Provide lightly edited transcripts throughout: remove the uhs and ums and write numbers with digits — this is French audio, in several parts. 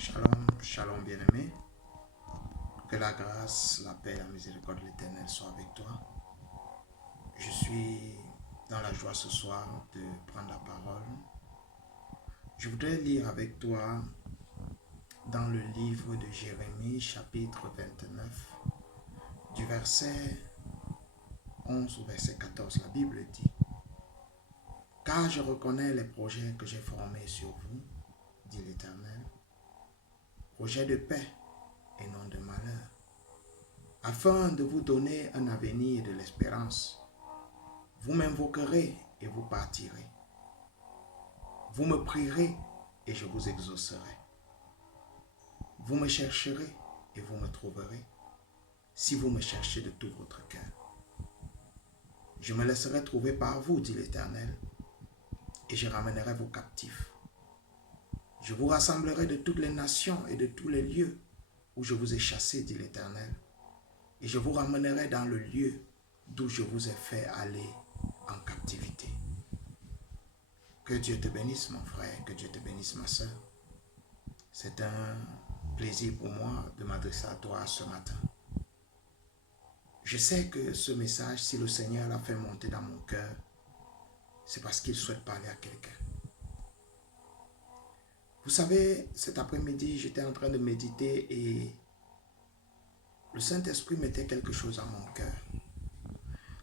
Shalom, shalom bien-aimé. Que la grâce, la paix, la miséricorde de l'Éternel soit avec toi. Je suis dans la joie ce soir de prendre la parole. Je voudrais lire avec toi dans le livre de Jérémie, chapitre 29, du verset 11 au verset 14. La Bible dit: « Car je reconnais les projets que j'ai formés sur vous, dit l'Éternel, projets de paix et non de malheur, afin de vous donner un avenir et de l'espérance. Vous m'invoquerez et vous partirez. Vous me prierez et je vous exaucerai. Vous me chercherez et vous me trouverez, si vous me cherchez de tout votre cœur. Je me laisserai trouver par vous, dit l'Éternel, et je ramènerai vos captifs. Je vous rassemblerai de toutes les nations et de tous les lieux où je vous ai chassés, dit l'Éternel, et je vous ramènerai dans le lieu d'où je vous ai fait aller en captivité. » Que Dieu te bénisse, mon frère, que Dieu te bénisse, ma soeur. C'est un plaisir pour moi de m'adresser à toi ce matin. Je sais que ce message, si le Seigneur l'a fait monter dans mon cœur, c'est parce qu'il souhaite parler à quelqu'un. Vous savez, cet après-midi, j'étais en train de méditer et le Saint-Esprit mettait quelque chose à mon cœur.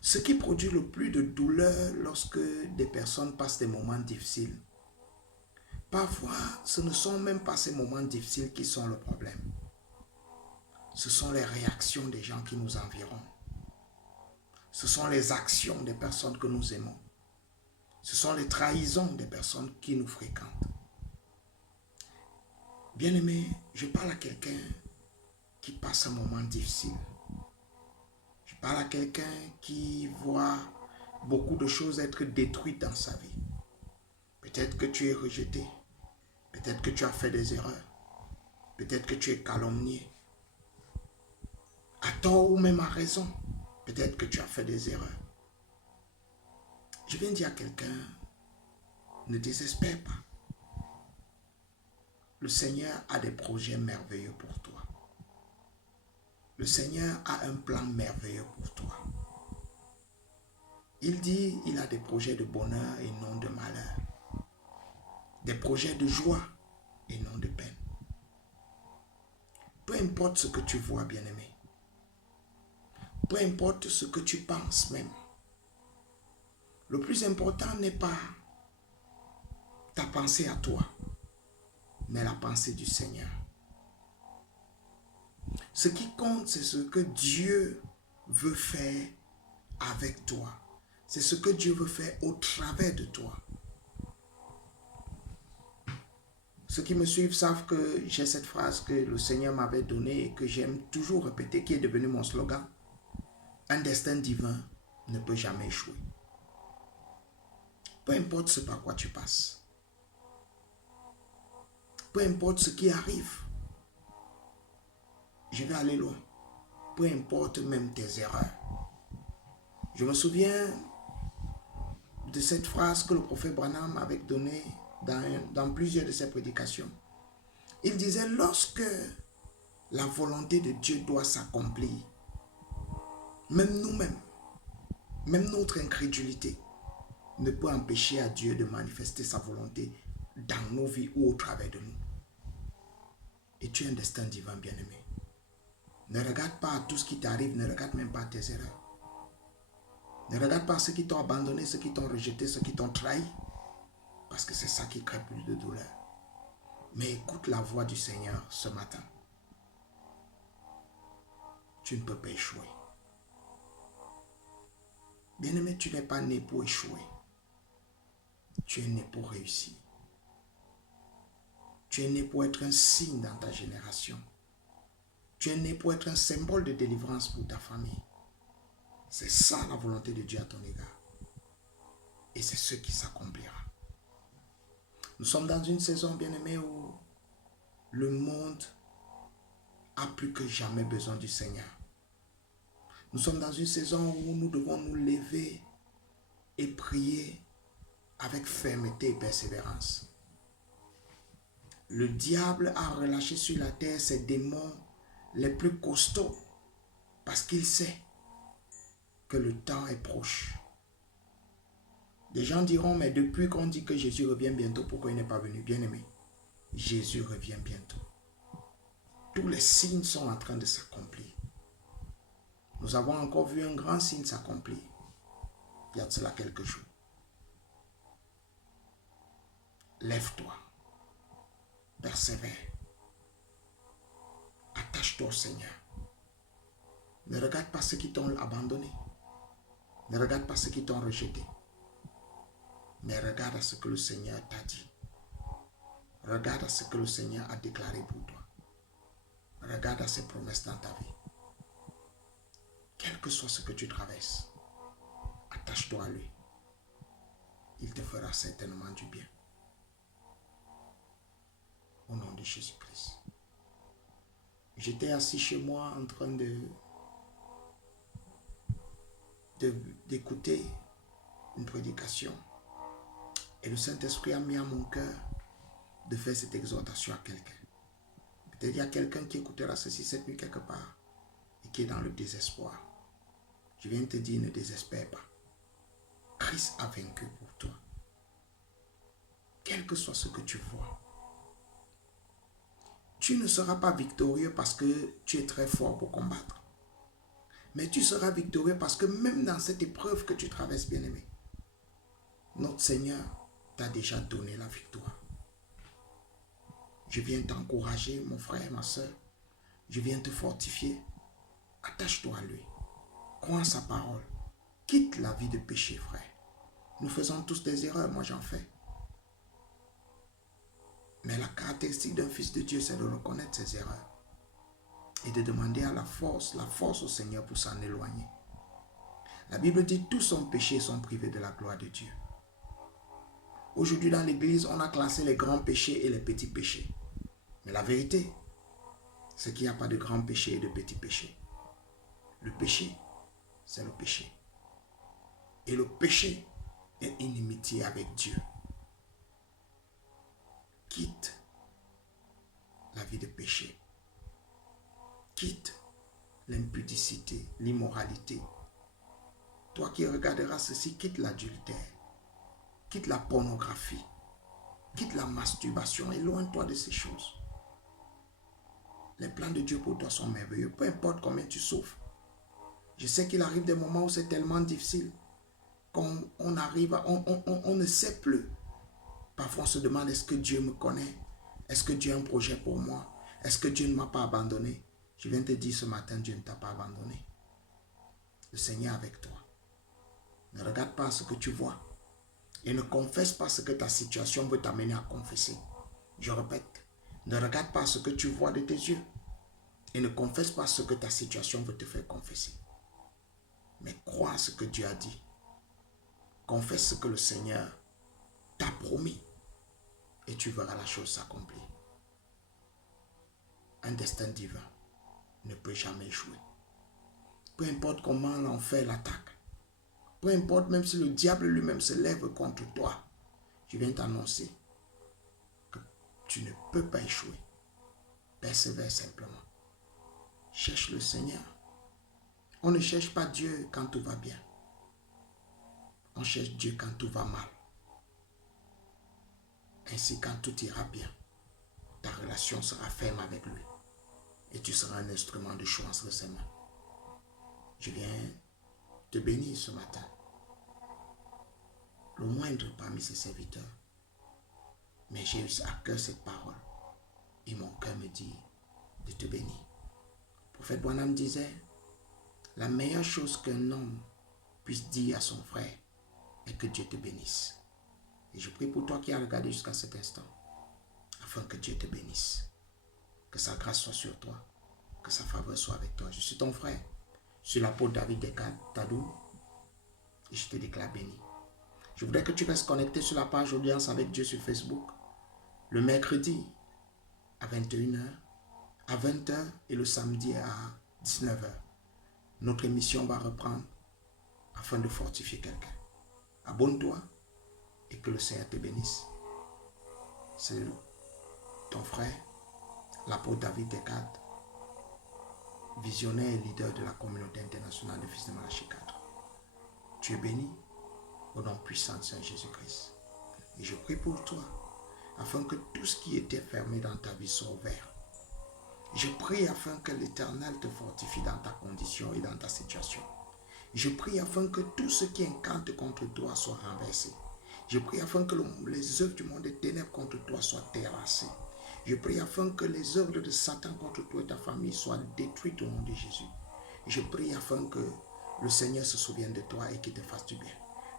Ce qui produit le plus de douleur lorsque des personnes passent des moments difficiles, parfois, ce ne sont même pas ces moments difficiles qui sont le problème. Ce sont les réactions des gens qui nous environnent. Ce sont les actions des personnes que nous aimons. Ce sont les trahisons des personnes qui nous fréquentent. Bien-aimé, je parle à quelqu'un qui passe un moment difficile. Je parle à quelqu'un qui voit beaucoup de choses être détruites dans sa vie. Peut-être que tu es rejeté. Peut-être que tu as fait des erreurs. Peut-être que tu es calomnié. À tort ou même à raison. Peut-être que tu as fait des erreurs. Je viens dire à quelqu'un, ne désespère pas. Le Seigneur a des projets merveilleux pour toi. Le Seigneur a un plan merveilleux pour toi. Il dit, il a des projets de bonheur et non de malheur. Des projets de joie et non de peine. Peu importe ce que tu vois, bien-aimé. Peu importe ce que tu penses même. Le plus important n'est pas ta pensée à toi, mais la pensée du Seigneur. Ce qui compte, c'est ce que Dieu veut faire avec toi. C'est ce que Dieu veut faire au travers de toi. Ceux qui me suivent savent que j'ai cette phrase que le Seigneur m'avait donnée et que j'aime toujours répéter, qui est devenue mon slogan. Un destin divin ne peut jamais échouer. Peu importe ce par quoi tu passes. Peu importe ce qui arrive. Je vais aller loin. Peu importe même tes erreurs. Je me souviens de cette phrase que le prophète Branham avait donnée dans plusieurs de ses prédications. Il disait, lorsque la volonté de Dieu doit s'accomplir, même nous-mêmes, même notre incrédulité ne peut empêcher à Dieu de manifester sa volonté dans nos vies ou au travers de nous. Et tu as un destin divin, bien-aimé. Ne regarde pas tout ce qui t'arrive, ne regarde même pas tes erreurs. Ne regarde pas ceux qui t'ont abandonné, ceux qui t'ont rejeté, ceux qui t'ont trahi, parce que c'est ça qui crée plus de douleur. Mais écoute la voix du Seigneur ce matin. Tu ne peux pas échouer. Bien-aimé, tu n'es pas né pour échouer. Tu es né pour réussir. Tu es né pour être un signe dans ta génération. Tu es né pour être un symbole de délivrance pour ta famille. C'est ça la volonté de Dieu à ton égard. Et c'est ce qui s'accomplira. Nous sommes dans une saison, bien-aimée, où le monde a plus que jamais besoin du Seigneur. Nous sommes dans une saison où nous devons nous lever et prier avec fermeté et persévérance. le diable a relâché sur la terre ses démons les plus costauds parce qu'il sait que le temps est proche. Des gens diront, mais depuis qu'on dit que Jésus revient bientôt, pourquoi il n'est pas venu? Bien-aimé, Jésus revient bientôt. Tous les signes sont en train de s'accomplir. Nous avons encore vu un grand signe s'accomplir il y a de cela quelques jours. Lève-toi, persévère, attache-toi au Seigneur. Ne regarde pas ceux qui t'ont abandonné. Ne regarde pas ceux qui t'ont rejeté. Mais regarde à ce que le Seigneur t'a dit. Regarde à ce que le Seigneur a déclaré pour toi. Regarde à ses promesses dans ta vie. Quel que soit ce que tu traverses, attache-toi à lui. Il te fera certainement du bien. Au nom de Jésus-Christ. J'étais assis chez moi en train d'écouter une prédication. Et le Saint-Esprit a mis à mon cœur de faire cette exhortation à quelqu'un. Peut-être il y a quelqu'un qui écoutera ceci cette nuit quelque part et qui est dans le désespoir. Je viens te dire, ne désespère pas. Christ a vaincu pour toi. Quel que soit ce que tu vois, tu ne seras pas victorieux parce que tu es très fort pour combattre. Mais tu seras victorieux parce que même dans cette épreuve que tu traverses, bien-aimé, notre Seigneur t'a déjà donné la victoire. Je viens t'encourager, mon frère, ma soeur. Je viens te fortifier. Attache-toi à lui. Crois en sa parole. Quitte la vie de péché, frère. Nous faisons tous des erreurs, moi j'en fais. Mais la caractéristique d'un fils de Dieu, c'est de reconnaître ses erreurs et de demander à la force au Seigneur pour s'en éloigner. La Bible dit tous ont péché et sont privés de la gloire de Dieu. Aujourd'hui dans l'église, on a classé les grands péchés et les petits péchés. Mais la vérité, c'est qu'il n'y a pas de grands péchés et de petits péchés. Le péché, c'est le péché. Et le péché est inimitié avec Dieu. Quitte la vie de péché. Quitte l'impudicité, l'immoralité. Toi qui regarderas ceci, quitte l'adultère. Quitte la pornographie. Quitte la masturbation. Éloigne-toi de ces choses. Les plans de Dieu pour toi sont merveilleux. Peu importe combien tu souffres. Je sais qu'il arrive des moments où c'est tellement difficile qu'on arrive à... On ne sait plus. Parfois on se demande, est-ce que Dieu me connaît? Est-ce que Dieu a un projet pour moi? Est-ce que Dieu ne m'a pas abandonné? Je viens te dire ce matin, Dieu ne t'a pas abandonné. Le Seigneur est avec toi. Ne regarde pas ce que tu vois. Et ne confesse pas ce que ta situation veut t'amener à confesser. Je répète, ne regarde pas ce que tu vois de tes yeux. Et ne confesse pas ce que ta situation veut te faire confesser. Mais crois à ce que Dieu a dit. Confesse ce que le Seigneur t'a promis. Et tu verras la chose s'accomplir. Un destin divin ne peut jamais échouer. Peu importe comment l'enfer l'attaque. Peu importe même si le diable lui-même se lève contre toi. Je viens t'annoncer que tu ne peux pas échouer. Persévère simplement. Cherche le Seigneur. On ne cherche pas Dieu quand tout va bien. On cherche Dieu quand tout va mal. Ainsi, quand tout ira bien, ta relation sera ferme avec lui. Et tu seras un instrument de choix entre ses mains. Je viens te bénir ce matin. Le moindre parmi ses serviteurs. Mais j'ai eu à cœur cette parole. Et mon cœur me dit de te bénir. Le prophète Branham disait, la meilleure chose qu'un homme puisse dire à son frère est que Dieu te bénisse. Et je prie pour toi qui as regardé jusqu'à cet instant, afin que Dieu te bénisse. Que sa grâce soit sur toi, que sa faveur soit avec toi. Je suis ton frère, je suis l'apôtre David Descartes-Tadou, et je te déclare béni. Je voudrais que tu restes connecté sur la page Audience avec Dieu sur Facebook, le mercredi à 21h, à 20h et le samedi à 19h. Notre émission va reprendre afin de fortifier quelqu'un. Abonne-toi et que le Seigneur te bénisse. C'est ton frère, l'apôtre David Descartes, visionnaire et leader de la communauté internationale des Fils de Malachi 4. Tu es béni au nom puissant de Saint Jésus-Christ. Et je prie pour toi, afin que tout ce qui était fermé dans ta vie soit ouvert. Je prie afin que l'Éternel te fortifie dans ta condition et dans ta situation. Je prie afin que tout ce qui incante contre toi soit renversé. Je prie afin que les œuvres du monde des ténèbres contre toi soient terrassées. Je prie afin que les œuvres de Satan contre toi et ta famille soient détruites au nom de Jésus. Je prie afin que le Seigneur se souvienne de toi et qu'il te fasse du bien.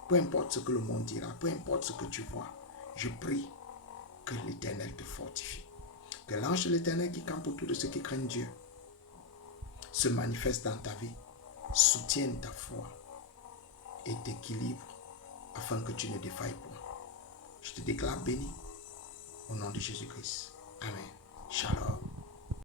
Peu importe ce que le monde dira, peu importe ce que tu vois, je prie que l'Éternel te fortifie. Que l'ange de l'Éternel qui campe autour de ceux qui craignent Dieu se manifeste dans ta vie, soutienne ta foi et t'équilibre afin que tu ne défailles point. Je te déclare béni au nom de Jésus-Christ. Amen. Shalom.